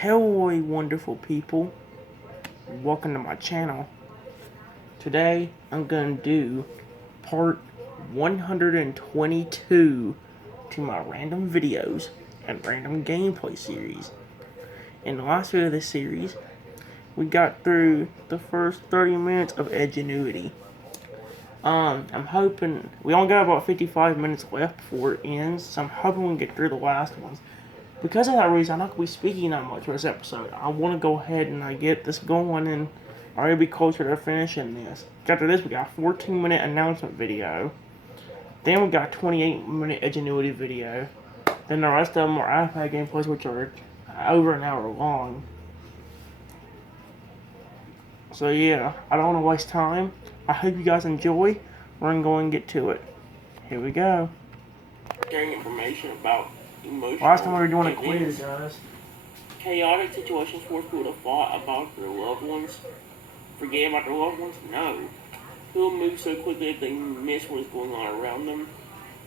Hello, wonderful people. Welcome to my channel. Today, I'm going to do part 122 to my random videos and random gameplay series. In the last video of this series, we got through the first 30 minutes of Edgenuity. I'm hoping, we only got about 55 minutes left before it ends, so I'm hoping we can get through the last ones. Because of that reason, I'm not going to be speaking that much for this episode. I want to go ahead and get this going, and I'm going to be closer to finishing this. After this, we got a 14-minute announcement video. Then we got a 28-minute Edgenuity video. Then the rest of them are iPad gameplays, which are over an hour long. So yeah, I don't want to waste time. I hope you guys enjoy. We're going to go and get to it. Here we go. Sharing information about emotional last time we were doing a quiz, guys. Chaotic situations force people to thought about their loved ones. Forget about their loved ones? No. People move so quickly that they miss what is going on around them.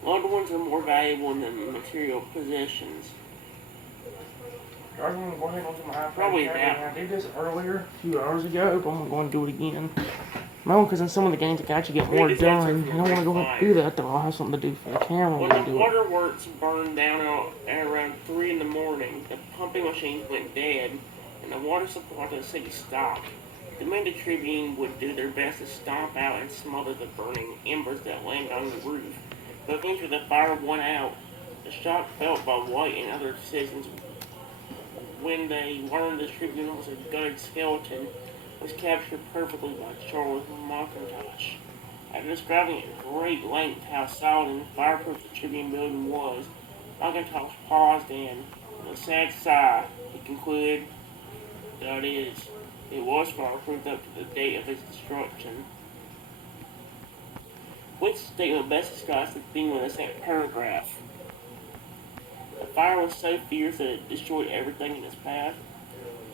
Loved ones are more valuable than material possessions. I'm going to go ahead and look at my iPad. Probably that. I did this earlier, a few hours ago, but I'm going to do it again. No, because in some of the games I can actually get more done. I don't want to go ahead and do that, though. I'll have something to do for the camera when I do it. When the waterworks burned down at around 3 in the morning, the pumping machines went dead, and the water supply to the city stopped. The men of Tribune would do their best to stomp out and smother the burning embers that landed on the roof. But eventually the fire went out. The shock felt by White and other citizens when they learned the Tribune was a gutted skeleton was captured perfectly by Charles McIntosh. After describing at great length how solid and fireproof the Tribune building was, McIntosh paused and, with a sad sigh, he concluded that it was fireproof up to the date of its destruction. Which statement best describes the theme of the second paragraph? The fire was so fierce that it destroyed everything in its path.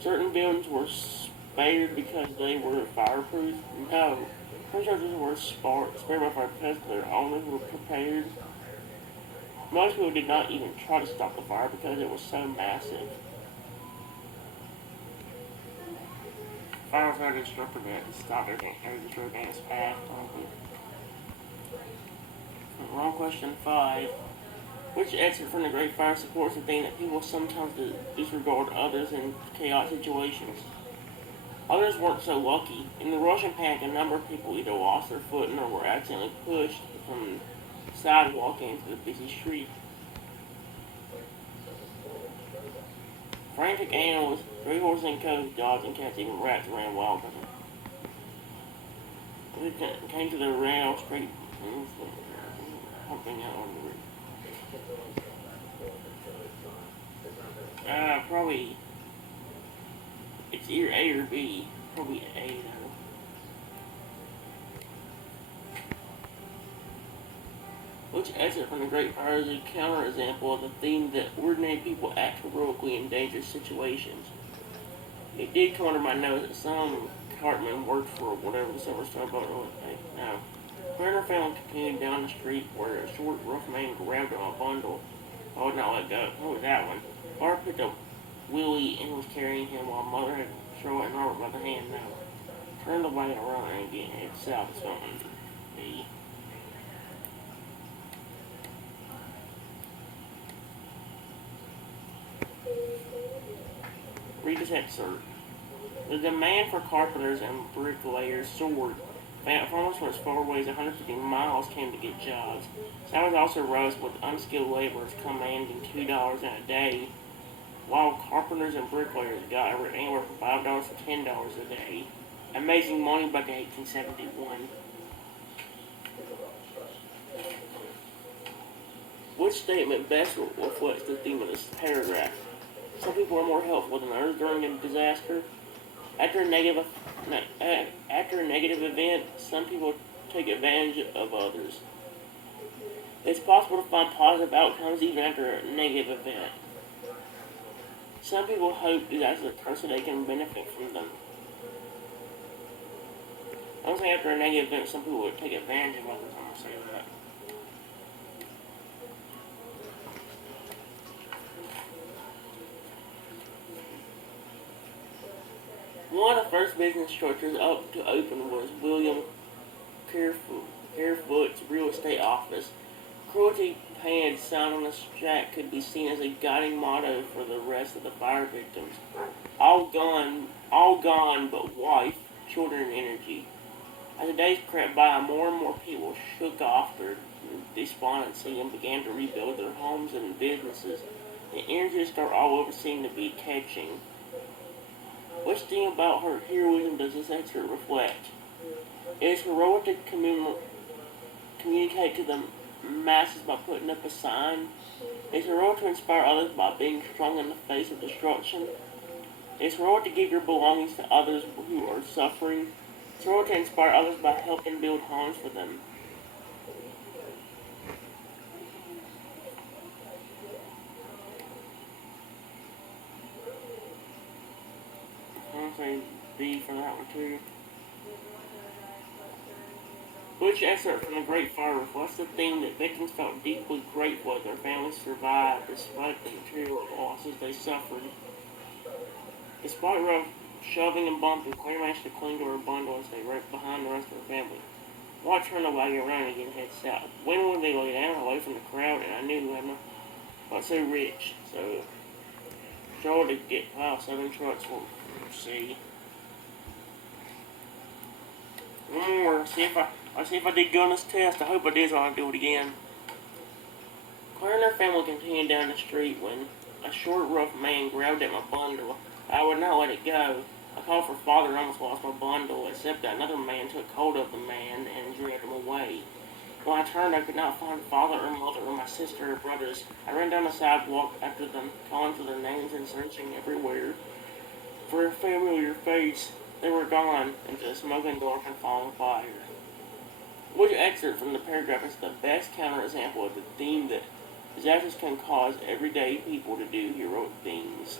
Certain buildings were spared because they were fireproof. No, constructors were spared by fire because their owners were prepared. Most people did not even try to stop the fire because it was so massive. Fire was not disrupted that stopped everything in its path. Wrong question 5. Which exit from the Great Fire supports the thing that people sometimes disregard others in chaotic situations? Others weren't so lucky. In the Russian panic, a number of people either lost their footing or were accidentally pushed from the sidewalk into the busy street. Frantic animals, gray horses and cows, dogs and cats, even rats ran wild. We came to the rail straight, pumping out on the roof. Probably, it's either A or B. Probably A, though. Which exit from the Great Fire is a counterexample of the theme that ordinary people act heroically in dangerous situations. It did come under my nose that some cartman worked for whatever the Silver Star boat really paid. Now, Brenner found continued down the street where a short, rough man grabbed on a bundle. I would not let go. What was that one? Bart picked up Willie and was carrying him while Mother had Charlotte and Robert by the hand now. Turned the wagon around and again headed south to something. B. Read this excerpt. The demand for carpenters and bricklayers soared. Farmers from as far away as 150 miles came to get jobs. Salaries also rose with unskilled laborers commanding $2 a day, while carpenters and bricklayers got anywhere from $5 to $10 a day. Amazing money back in 1871. Which statement best reflects the theme of this paragraph? Some people are more helpful than others during a disaster. After a negative event, some people take advantage of others. It's possible to find positive outcomes even after a negative event. Some people hope disasters occur so they can benefit from them. I'm saying after a negative event, some people would take advantage of others. I'm going to say that. One of the first business structures up to open was William Carefoot's real estate office. Cruelty painted sign on the shack could be seen as a guiding motto for the rest of the fire victims. All gone but wife, children, and energy. As the days crept by, more and more people shook off their despondency and began to rebuild their homes and businesses. The energy star all over seemed to be catching. Which thing about her heroism does this excerpt reflect? It is heroic to communicate to the masses by putting up a sign. It is heroic to inspire others by being strong in the face of destruction. It is heroic to give your belongings to others who are suffering. It's heroic to inspire others by helping build homes for them. I'm saying B for that one too. Which excerpt from The Great Fire reflects the theme that victims felt deeply grateful that their families survived despite the material losses they suffered. Despite rough shoving and bumping, Claire managed to cling to her bundle and stay right behind the rest of her family. Well, I turned the wagon around and again head south. When would they lay down away from the crowd, and I knew I not so rich, so sure to get past 7 trucks will see. One more, see if I did good on this test. I hope I did, so I'll do it again. Claire and her family continued down the street when a short, rough man grabbed at my bundle. I would not let it go. I called for father and almost lost my bundle, except that another man took hold of the man and dragged him away. When I turned, I could not find father or mother or my sister or brothers. I ran down the sidewalk after them, calling for their names and searching everywhere for a familiar face. They were gone into the smoking dark and falling fire. Which excerpt from the paragraph is the best counterexample of the theme that disasters can cause everyday people to do heroic things?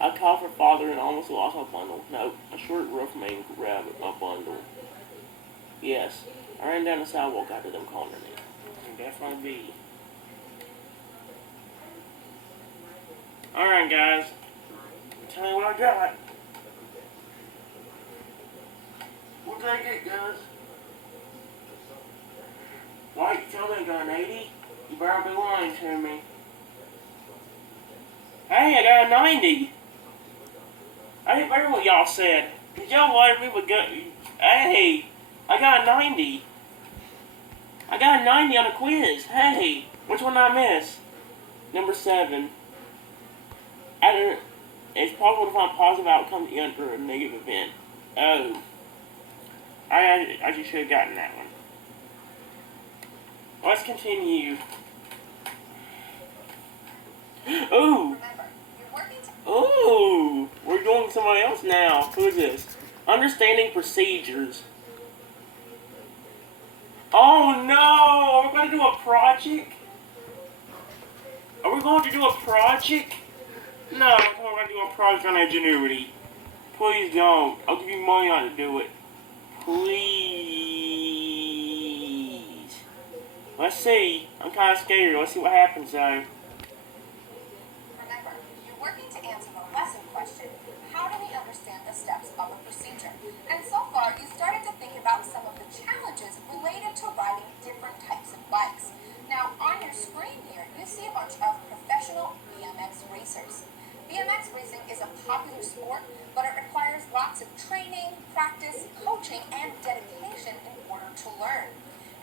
I called for father and almost lost my bundle. No, a short, rough man grabbed my bundle. Yes, I ran down the sidewalk after them calling me. And definitely be. Alright, guys. Tell you what I got. What did I get, guys? What? You tell me I got an 80? You better be lying to me. Hey, I got a 90! I didn't hear what y'all said. Did y'all let me go? Hey, I got a 90. I got a 90 on a quiz. Hey, which one did I miss? Number 7. It's possible to find positive outcomes under a negative event. Oh. I just should have gotten that one. Let's continue. Ooh. Ooh. We're going to somebody else now. Who is this? Understanding procedures. Oh no! Are we going to do a project? Are we going to do a project? No, I'm going to do a project on ingenuity. Please don't. I'll give you money on to do it. Please. Let's see. I'm kind of scared. Let's see what happens though. Remember, you're working to answer the lesson question. How do we understand the steps of a procedure? And so far, you started to think about some of the challenges related to riding different types of bikes. Now, on your screen here, you see a bunch of professional BMX racers. BMX racing is a popular sport, but it requires lots of training, practice, coaching, and dedication in order to learn.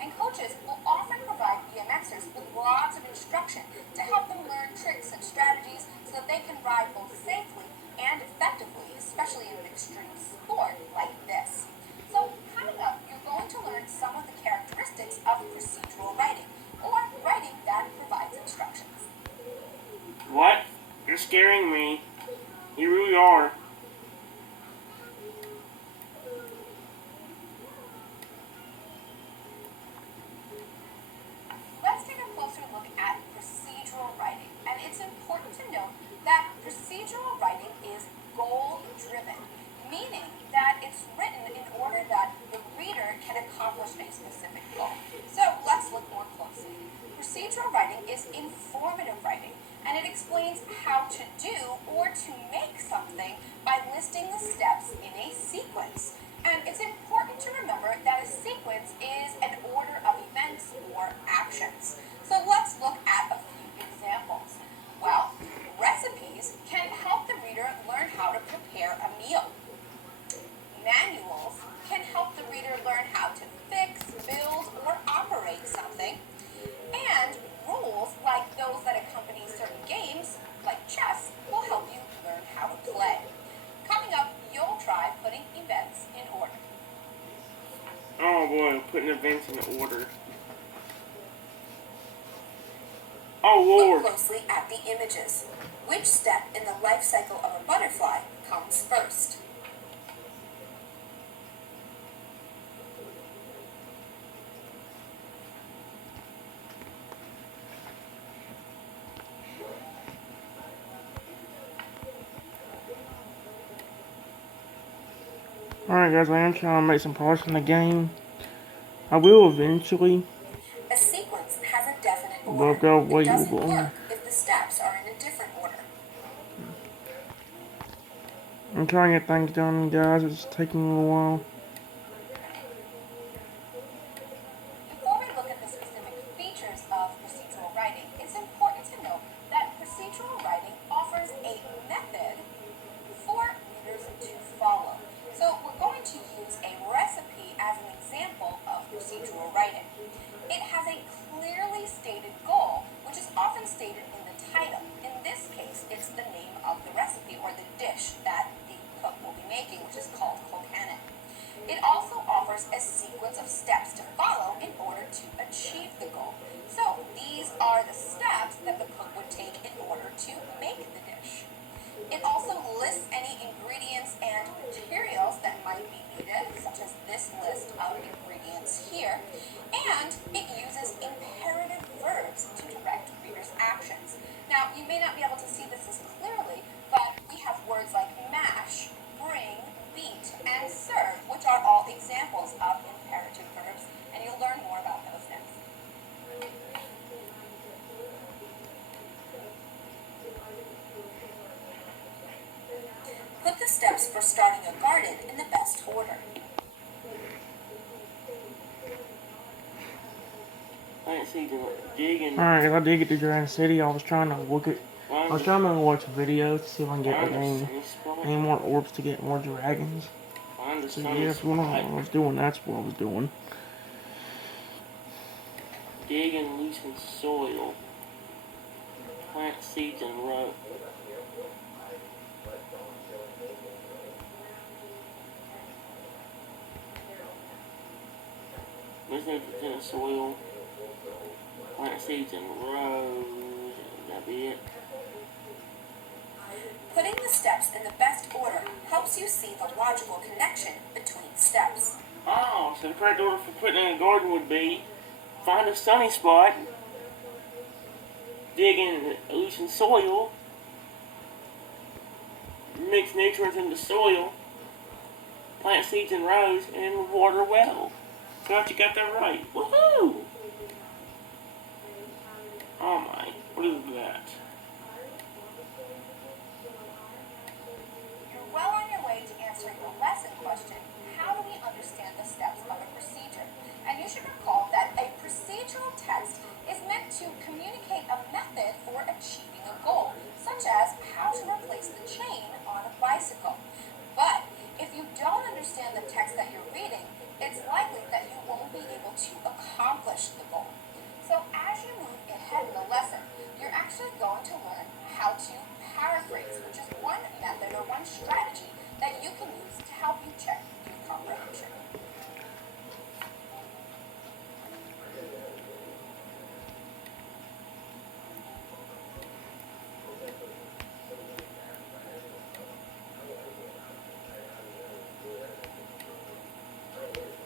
And coaches will often provide BMXers with lots of instruction to help them learn tricks and strategies so that they can ride both safely and effectively, especially in an extreme sport like this. So, coming up, you're going to learn some of the characteristics of procedural writing, or writing that provides instructions. What? You're scaring me. You really are. Let's take a closer look at procedural writing. And it's important to note that procedural writing is goal-driven, meaning that it's written in order that the reader can accomplish a specific goal. So let's look more closely. Procedural writing is informative writing, and it explains how to do or to make something by listing the steps in a sequence. And it's important to remember that a sequence is an order of events or actions. So let's look at a few examples. Well, recipes can help the reader learn how to prepare a meal. Manuals can help the reader learn how to fix, build, or operate something. And rules, like those that accompany certain games, like chess, will help you learn how to play. Coming up, you'll try putting events in order. Oh boy, putting events in order. Oh Lord. Look closely at the images. Which step in the life cycle of a butterfly comes first? Alright guys, I am trying to make some progress in the game. I will eventually. A sequence has a definite But order. It doesn't work if the steps are in a different order. I'm trying to get things done, guys. It's taking a little while. Before we look at the specific features of procedural writing, it's important to note that procedural writing offers a method for readers to follow. So we're going to use a recipe as an example of procedural writing. It has a clearly stated goal, which is often stated in the title. In this case, it's the name of the recipe or the dish that the cook will be making, which is called kokannon. It also offers a sequence of steps to follow in order to achieve the goal. So these are the steps that the cook would take in order to make the dish. It also lists any ingredients and materials that might be needed, such as this list of ingredients here, and it uses imperative verbs to direct readers' actions. Now, you may not be able to see this as clearly, but we have words like mash, bring, beat, and serve, which are all examples of imperative verbs, and you'll learn more about those next. Put the steps for starting a garden in the best order. Alright, guys, I did get to Dragon City. I was trying to watch videos to see if I can get any more orbs to get more dragons. So yeah, that's what I was doing. That's what I was doing. Dig and loosen soil. Plant seeds and row. Listen to the soil. Plant seeds in rows. That'd be it. Putting the steps in the best order helps you see the logical connection between steps. Oh, so the correct order for putting in a garden would be find a sunny spot, dig in loosen soil, mix nutrients into soil, plant seeds in rows, and water well. Glad you got that right. Woohoo! Oh my, what is that? You're well on your way to answering the lesson question, how do we understand the steps of a procedure? And you should recall that a procedural text is meant to communicate a method for achieving a goal, such as how to replace the chain on a bicycle. But if you don't understand the text that you're reading, it's likely that you won't be able to accomplish the goal. So as you move ahead in the lesson, you're actually going to learn how to paraphrase, which is one method or one strategy that you can use to help you check your comprehension.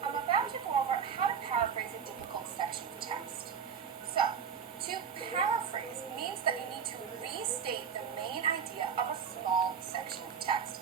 I'm about to go over how to paraphrase a difficult section of text. So, to paraphrase means that you need to restate the main idea of a small section of text.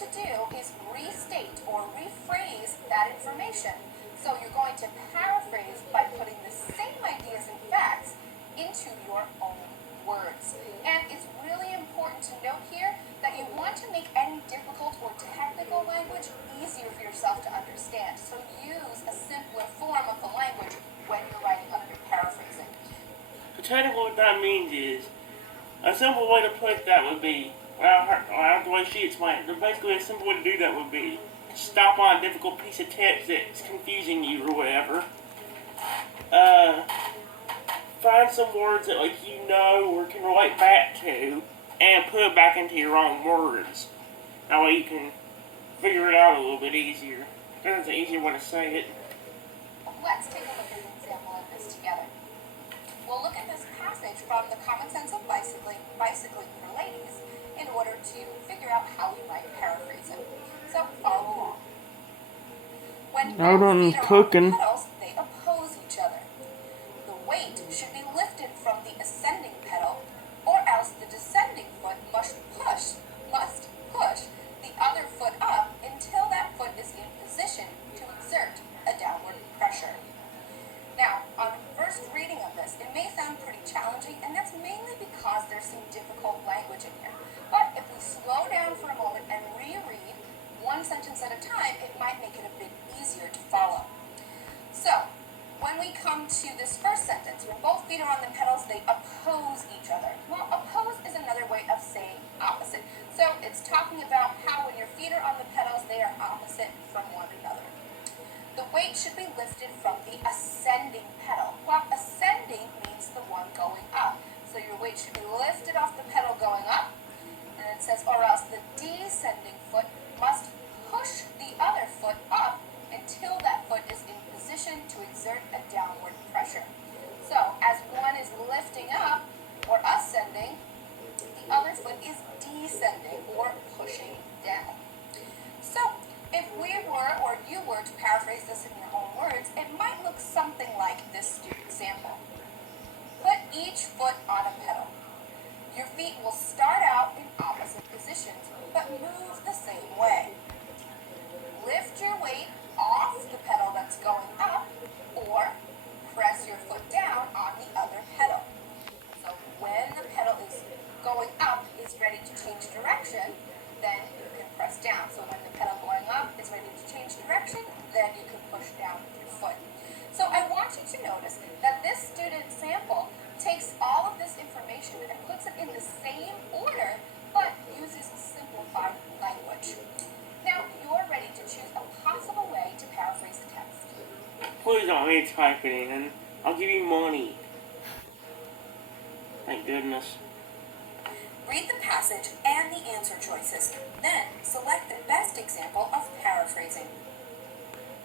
to do is restate or rephrase that information. So you're going to paraphrase by putting the same ideas and facts into your own words. And it's really important to note here that you want to make any difficult or technical language easier for yourself to understand. So use a simpler form of the language when you're writing up your paraphrasing. So technically what that means is, a simple way to put that would be, well, the way she explained it, basically a simple way to do that would be, stop on a difficult piece of text that's confusing you or whatever. Find some words that like you know or can relate back to, and put it back into your own words. That way you can figure it out a little bit easier. That's an easier way to say it. Let's take a look at an example of this together. We'll look at this passage from the Common Sense of Bicycling for Ladies in order to figure out how we might paraphrase it. So follow along. When Now I'm both feet are on cooking. the pedals, they oppose each other. The weight should be lifted from the ascending pedal, or else the descending foot must push the other foot up until that foot is in position to exert a downward pressure. Now, on first reading of this, it may sound pretty challenging, and that's mainly because there's some difficult language in here. But if we slow down for a moment and reread one sentence at a time, it might make it a bit easier to follow. So, when we come to this first sentence, when both feet are on the pedals, they oppose each other. Well, oppose is another way of saying opposite. So, it's talking about how when your feet are on the pedals, they are opposite from one another. The weight should be lifted from the ascending pedal. Well, ascending means the one going up. So your weight should be lifted off the pedal going up. And it says, or else the descending foot must push the other foot up until that foot is in position to exert a downward pressure. So as one is lifting up or ascending, the other foot is descending or pushing down. So if we were, or you were, to paraphrase this in your own words, it might look something like this student example. Put each foot on a pedal. Your feet will start out in opposite positions, but move the same way. Lift your weight off the pedal that's going up, or press your foot down on the other pedal. So when the pedal is going up is ready to change direction, then you can press down. So when the pedal going up is ready to change direction, then you can push down with your foot. So I want you to notice that this student sample takes all of this information and puts it in the same order, but uses simplified language. Now you're ready to choose a possible way to paraphrase the text. Please don't let me type it in. I'll give you money. Thank goodness. Read the passage and the answer choices. Then select the best example of paraphrasing.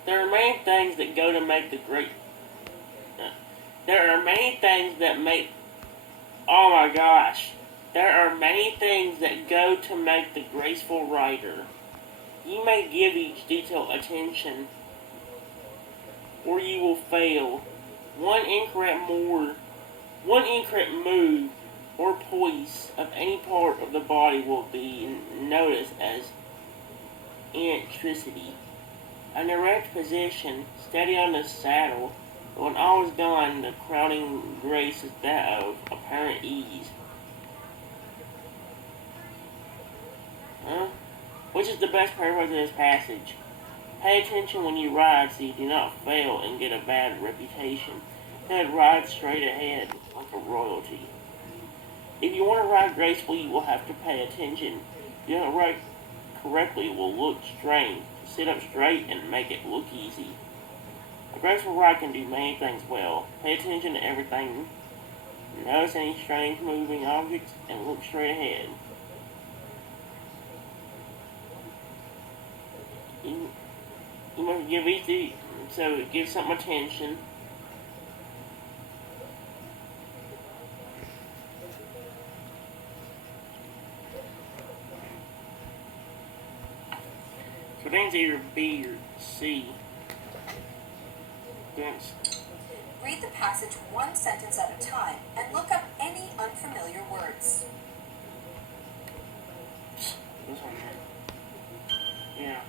There are many things that go to make the great... There are many things that make... Oh my gosh. There are many things that go to make the graceful writer. You may give each detail attention, or you will fail. One incorrect move or poise of any part of the body will be noticed as inextricity. An erect position, steady on the saddle, but when all is done, the crowning grace is that of apparent ease. Which is the best paraphrase of this passage? Pay attention when you ride so you do not fail and get a bad reputation. Instead, ride straight ahead like a royalty. If you want to ride gracefully, you will have to pay attention. If you don't ride correctly, it will look strange. Sit up straight and make it look easy. A graceful ride can do many things well. Pay attention to everything. Notice any strange moving objects and look straight ahead. You must give each, so give something attention. So things either B or C. Yes. Read the passage one sentence at a time and look up any unfamiliar words. This one here. Yeah.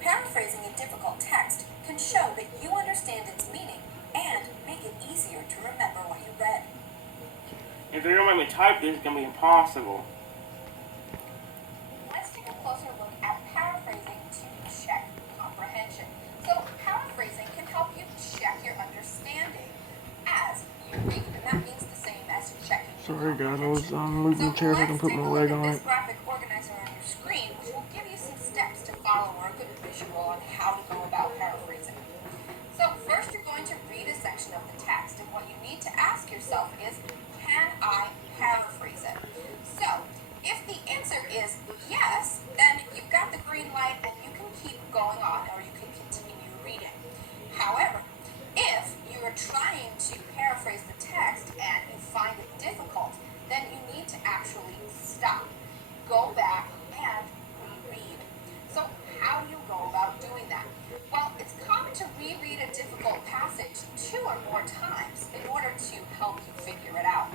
Paraphrasing a difficult text can show that you understand its meaning and make it easier to remember what you read. If they're gonna make me type this, it's gonna be impossible. Let's take a closer look at paraphrasing to check comprehension. So paraphrasing can help you check your understanding as you read, and that means the same as checking your Sorry guys, I was comprehension. moving the chair so I can Let's put take my a look leg at on this it. graphic organizer on your screen, which will give you some steps to follow or a good visual on how to go about paraphrasing. So first you're going to read a section of the text, and what you need to ask yourself is, can I paraphrase it? So if the answer is yes, then you've got the green light and you can keep going on, or you can continue reading. However, if you're trying to paraphrase the text and you find it difficult, then you need to actually stop, go back, and reread. So how do you go about doing that? Well, it's common to reread a difficult passage 2 or more times in order to help you figure it out.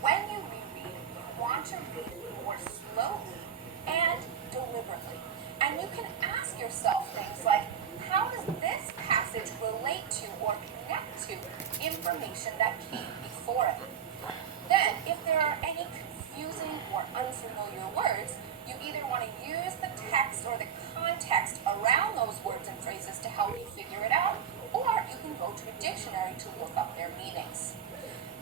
When you reread, you want to read more slowly and deliberately. And you can ask yourself things like, how does this passage relate to or connect to information that came before it? Then, if there are any confusing or unfamiliar words, you either want to use the text or the context around those words and phrases to help you figure it out, or you can go to a dictionary to look up their meanings.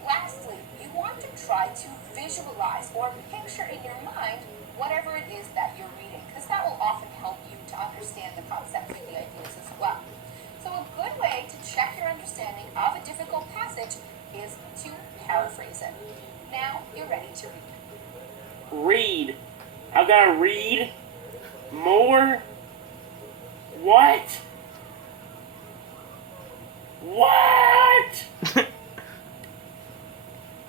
Lastly, you want to try to visualize or picture in your mind whatever it is that you're reading, because that will often help you to understand the concepts and the ideas as well. So a good way to check your understanding of a difficult passage is to paraphrase it. Now you're ready to read. Read. I gotta read more. What? What?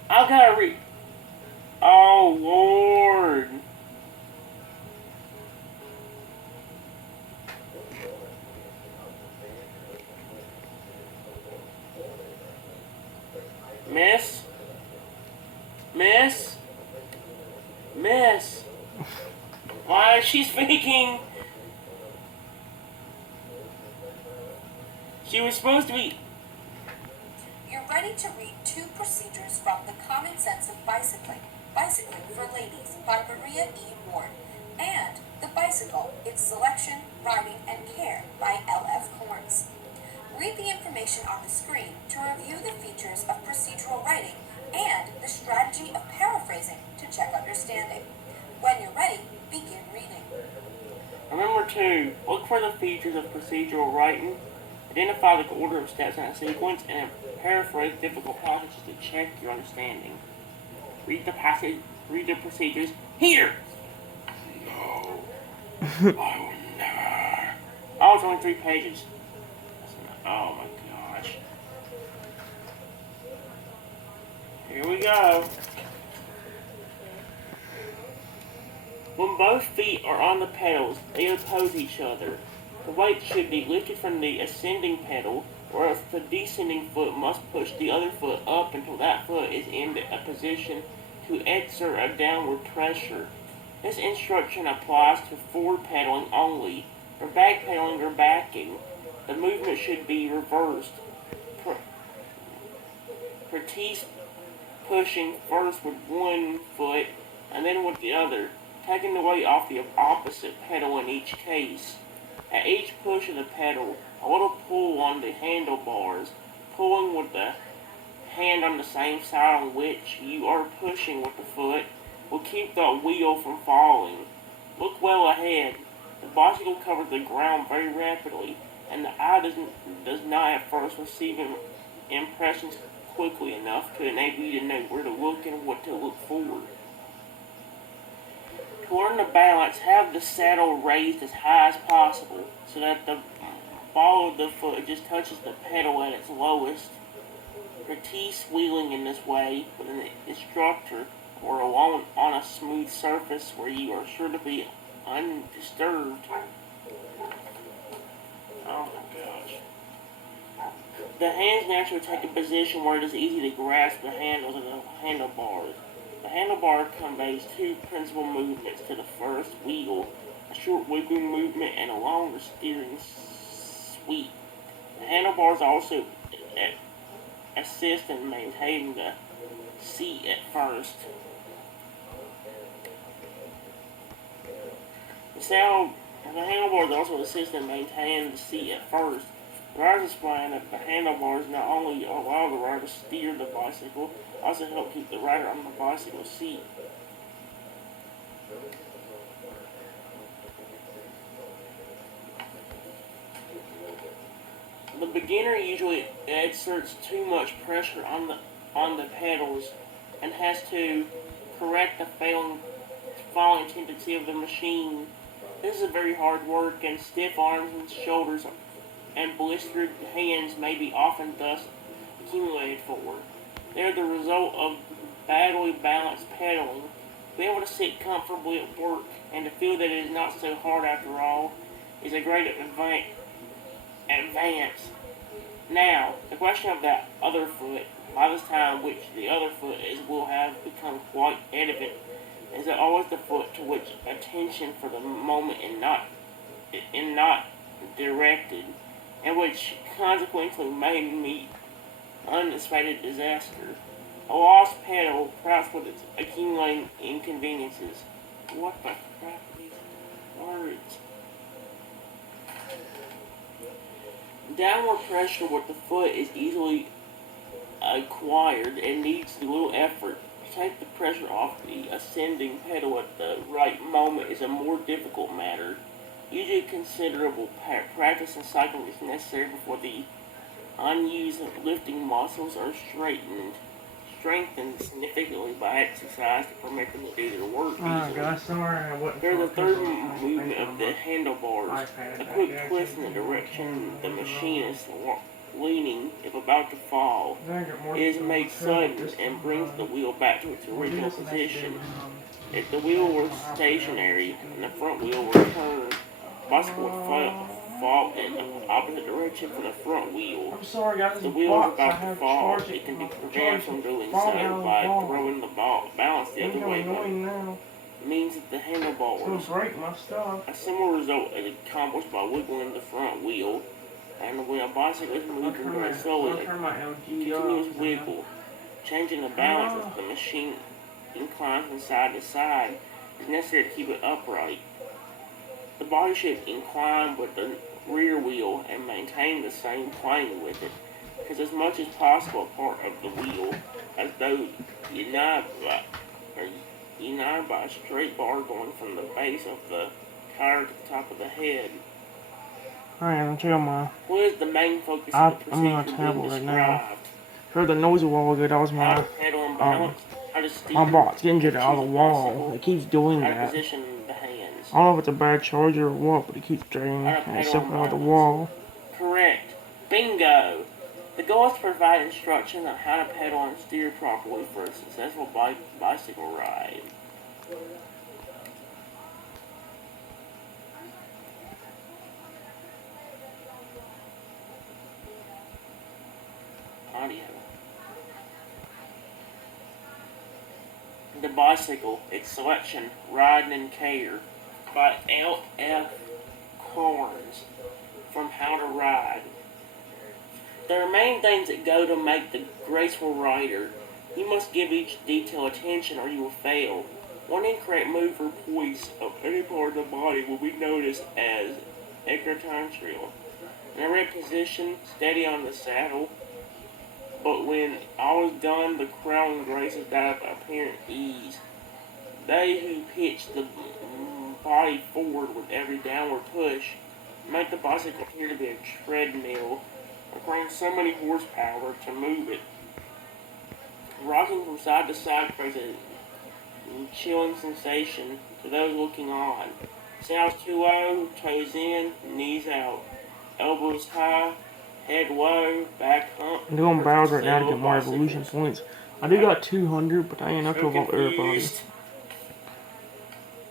I gotta read. Oh Lord. Miss? Miss? Miss? Why is she speaking? She was supposed to be... You're ready to read 2 procedures from The Common Sense of Bicycling, Bicycling for Ladies by Maria E. Ward, and The Bicycle, Its Selection, Riding, and Care by L.F. Corns. Read the information on the screen to review the features of procedural writing and the strategy of paraphrasing to check understanding. When you're ready, begin reading. Remember to look for the features of procedural writing, identify the order of steps in a sequence, and paraphrase difficult passages to check your understanding. Read the passage, read the procedures here. No, I will never. Oh, it's only 3 pages. Oh my gosh. Here we go. When both feet are on the pedals, they oppose each other. The weight should be lifted from the ascending pedal, or else the descending foot must push the other foot up until that foot is in a position to exert a downward pressure. This instruction applies to forward pedaling only. For back pedaling or backing, the movement should be reversed. Practice pushing first with one foot and then with the other, taking the weight off the opposite pedal in each case. At each push of the pedal, a little pull on the handlebars, pulling with the hand on the same side on which you are pushing with the foot, will keep the wheel from falling. Look well ahead. The bicycle covers the ground very rapidly, and the eye does not at first receive impressions quickly enough to enable you to know where to look and what to look for. To learn to balance, have the saddle raised as high as possible so that the ball of the foot just touches the pedal at its lowest. Practice wheeling in this way with an instructor or alone on a smooth surface where you are sure to be undisturbed. Oh my gosh. The hands naturally take a position where it is easy to grasp the handles of the handlebars. The handlebar conveys 2 principal movements to the first wheel, a short wiggling movement and a longer steering sweep. The handlebars also assist in maintaining the seat at first. The handlebars also assist in maintaining the seat at first. The riders explain that the handlebars not only allow the rider to steer the bicycle, also help keep the rider on the bicycle seat. The beginner usually exerts too much pressure on the pedals and has to correct the falling tendency of the machine. This is very hard work, and stiff arms and shoulders and blistered hands may be often thus accumulated for. They are the result of badly balanced pedaling. To be able to sit comfortably at work and to feel that it is not so hard after all is a great advance. Now, the question of that other foot, by this time which the other foot will have become quite evident, is that always the foot to which attention for the moment is not directed, and which consequently may meet unexpected disaster. A lost pedal, perhaps with its accumulating inconveniences. What the crap are these words? Downward pressure with the foot is easily acquired and needs little effort. To take the pressure off the ascending pedal at the right moment is a more difficult matter. Usually considerable practice and cycling is necessary before the unused lifting muscles are strengthened significantly by exercise to permit them to do their work easily. There's a third movement of the handlebars, a quick twist in the direction the machine is leaning if about to fall. It is made sudden and brings the wheel back to its original position. If the wheel were stationary and the front wheel were turned, the bicycle would fall in the opposite direction from the front wheel. If the wheel is about to fall, it can be prevented from doing so by throwing the balance the other way means that the handlebars. A similar result is accomplished by wiggling the front wheel, and when a bicycle is moving very slowly, a continuous wiggle, changing the balance as the machine inclines from side to side, is necessary to keep it upright. The body should incline with the rear wheel and maintain the same plane with it, because as much as possible a part of the wheel, as though united by a straight bar going from the base of the tire to the top of the head. Alright, chill, ma. What is the main focus of the procedure on a table being right described? now. Heard the noise a while ago. That was How to my pedal and balance, how to steer, my bot's injured out of the choose a wall. bicycle, It keeps doing how to that. position the hands. I don't know if it's a bad charger or what, but it keeps draining How to pedal itself and out of the balance. wall. Correct. Bingo! The goal is to provide instruction on how to pedal and steer properly for a successful bicycle ride. Audio. The Bicycle, its selection, Riding and Care, by L.F. Carnes, from How to Ride. There are many things that go to make the graceful rider. You must give each detail attention or you will fail. One incorrect move or poise of any part of the body will be noticed as equitantrial. In a erect position, steady on the saddle, but when all is done, the crowning grace is that of apparent ease. They who pitch the body forward with every downward push make the bicycle appear to be a treadmill, requiring so many horsepower to move it. Rocking from side to side creates a chilling sensation to those looking on. Sounds too low, toes in, knees out, elbows high, head low, back hump. I'm doing battles right now to get more evolution points. I do got 200, but I ain't up to about everybody.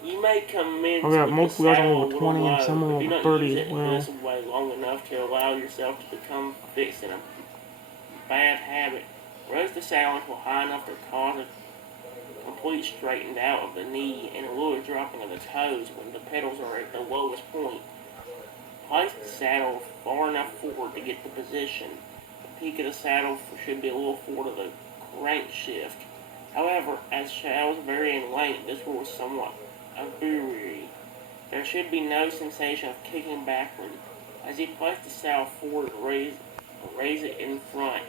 You may commence I got with most the wheels saddle on with 20 and some but on do with not 30 use as it well. this way long enough to allow yourself to become fixed in a bad habit. Raise the saddle until high enough to complete straightened out of the knee and a little dropping of the toes when the pedals are at the lowest point. Place the saddle far enough forward to get the position. The peak of the saddle should be a little forward of the crankshaft. However, as saddles vary in length, this rule is somewhat arbitrary. There should be no sensation of kicking backward. As you place the saddle forward, raise it in front.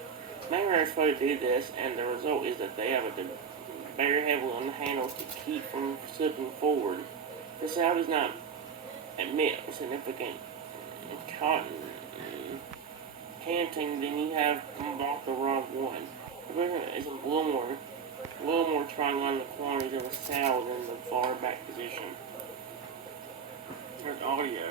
Many riders fail to do this, and the result is that they have to bear heavily on the handles to keep from slipping forward. If the saddle does not admit significant canting, then you have bought the wrong one. The person is a little more trying on the quantities of the saddle than the far back position. There's audio.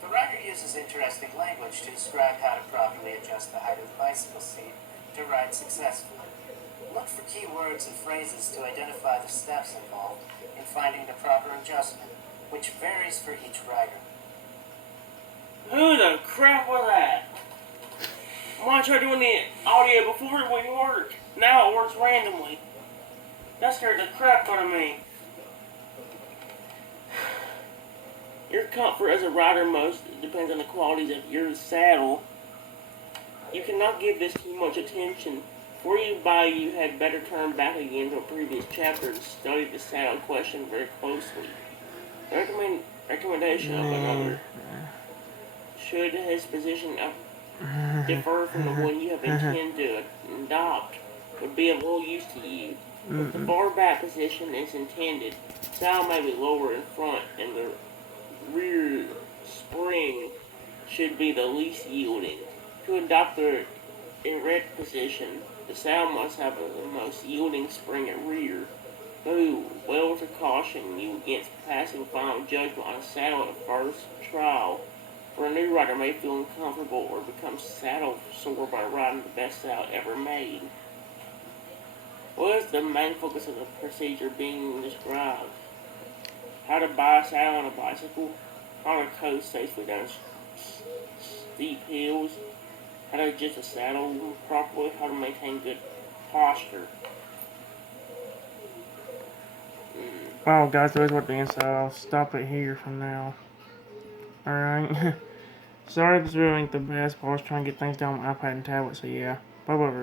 The rider uses interesting language to describe how to properly adjust the height of the bicycle seat to ride successfully. Look for key words and phrases to identify the steps involved in finding the proper adjustment, which varies for each rider. Who the crap was that? I tried doing the audio before it wouldn't work. Now it works randomly. That scared the crap out of me. Your comfort as a rider most depends on the qualities of your saddle. You cannot give this too much attention. Before you buy, you had better turn back again to a previous chapter and study the saddle question very closely. The recommendation of another. Should his position differ from the one you have intended to adopt, would be of little use to you. If the bar back position is intended, the saddle may be lower in front and the rear spring should be the least yielding. To adopt the erect position, the saddle must have the most yielding spring at rear. Though well to caution you against passing final judgment on a saddle at first trial, for a new rider may feel uncomfortable or become saddle sore by riding the best saddle ever made. What is the main focus of the procedure being described? How to buy a saddle on a bicycle, how to coast safely down steep hills, how to adjust a saddle properly, how to maintain good posture. Wow, guys, that was what the inside. I'll stop it here from now. Alright. Sorry, this really ain't the best, but I was trying to get things down on my iPad and tablet, so yeah. Bye-bye, everyone.